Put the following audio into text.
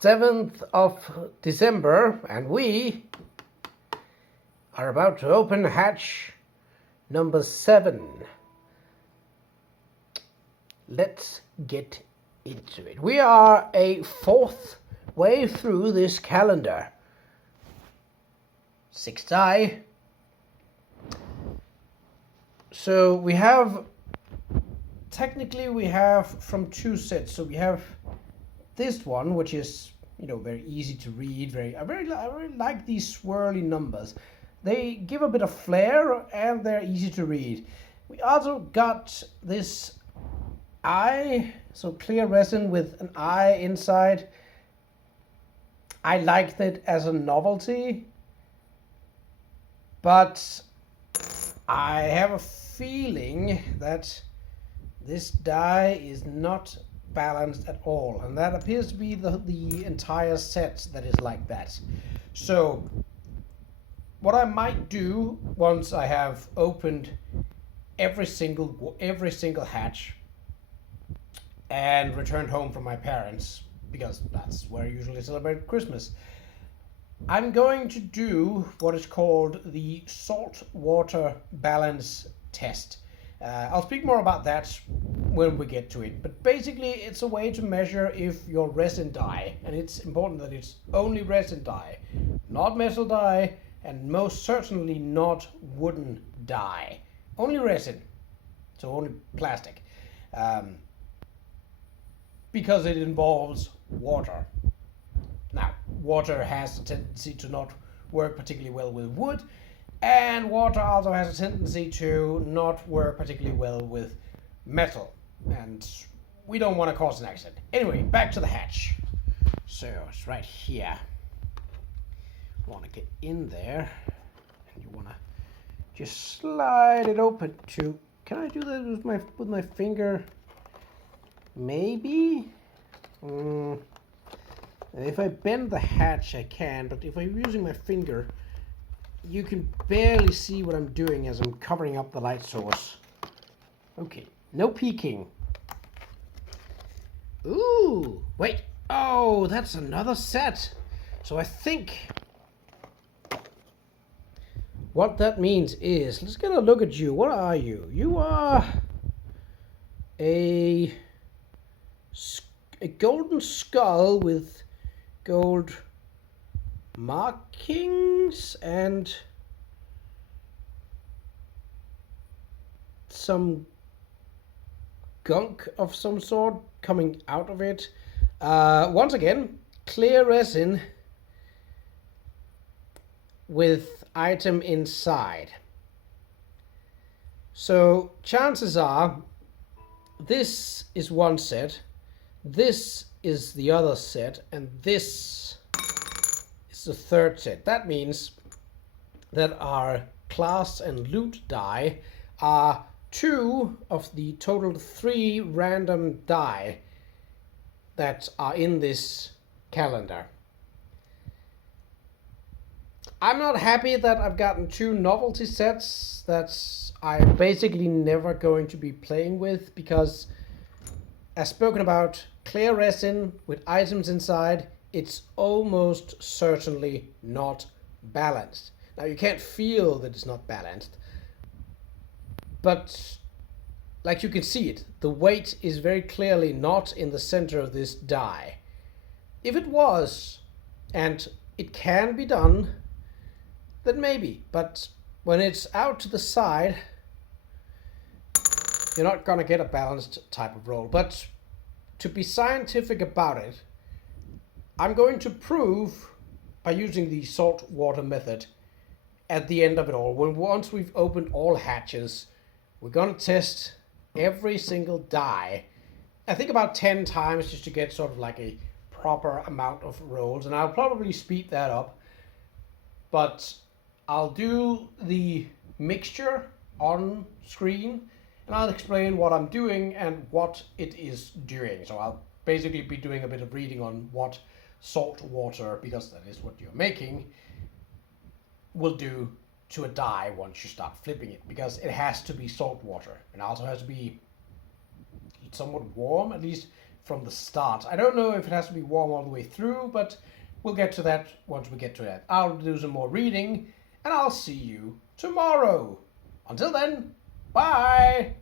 7th of December, and we are about to open hatch number 7. Let's get into it. We are a fourth way through this calendar. 6 die. So we have, technically we have from 2 sets. So we have this one, which is, very easy to read. I really like these swirly numbers. They give a bit of flair and they're easy to read. We also got this eye, so clear resin with an eye inside. I liked it as a novelty, but I have a feeling that this die is not balanced at all, and that appears to be the entire set that is like that. So what I might do once I have opened every single hatch and returned home from my parents, because that's where I usually celebrate Christmas, I'm going to do what is called the salt water balance test. I'll speak more about that when we get to it, but basically it's a way to measure if your resin die, and it's important that it's only resin die, not metal die, and most certainly not wooden die. Only resin, so only plastic, because it involves water. Now, water has a tendency to not work particularly well with wood, and water also has a tendency to not work particularly well with metal, and we don't want to cause an accident. Anyway, back to the hatch. So it's right here. You want to get in there, and you want to just slide it open to. Can I do that with my finger? Maybe. If I bend the hatch, I can, but if I'm using my finger, you can barely see what I'm doing as I'm covering up the light source. Okay, no peeking. Ooh, wait. Oh, that's another set. So I think what that means is, let's get a look at you. What are you? You are a golden skull with gold markings and some gunk of some sort coming out of it. Once again, clear resin with item inside. So chances are this is one set, this is the other set, and this is the third set. That means that our class and loot die are 2 of the total 3 random die that are in this calendar. I'm not happy that I've gotten 2 novelty sets that I'm basically never going to be playing with, because as spoken about, clear resin with items inside, it's almost certainly not balanced. Now you can't feel that it's not balanced, but like you can see it, the weight is very clearly not in the center of this die. If it was, and it can be done, then maybe, but when it's out to the side, you're not gonna get a balanced type of roll. But to be scientific about it, I'm going to prove by using the salt water method at the end of it all. Once we've opened all hatches, we're going to test every single die, I think about 10 times, just to get sort of like a proper amount of rolls. And I'll probably speed that up, but I'll do the mixture on screen and I'll explain what I'm doing and what it is doing. So I'll basically be doing a bit of reading on what salt water, because that is what you're making, will do to a die once you start flipping it, because it has to be salt water and also has to be somewhat warm, at least from the start. I don't know if it has to be warm all the way through, but we'll get to that once we get to that. I'll do some more reading, and I'll see you tomorrow. Until then, bye!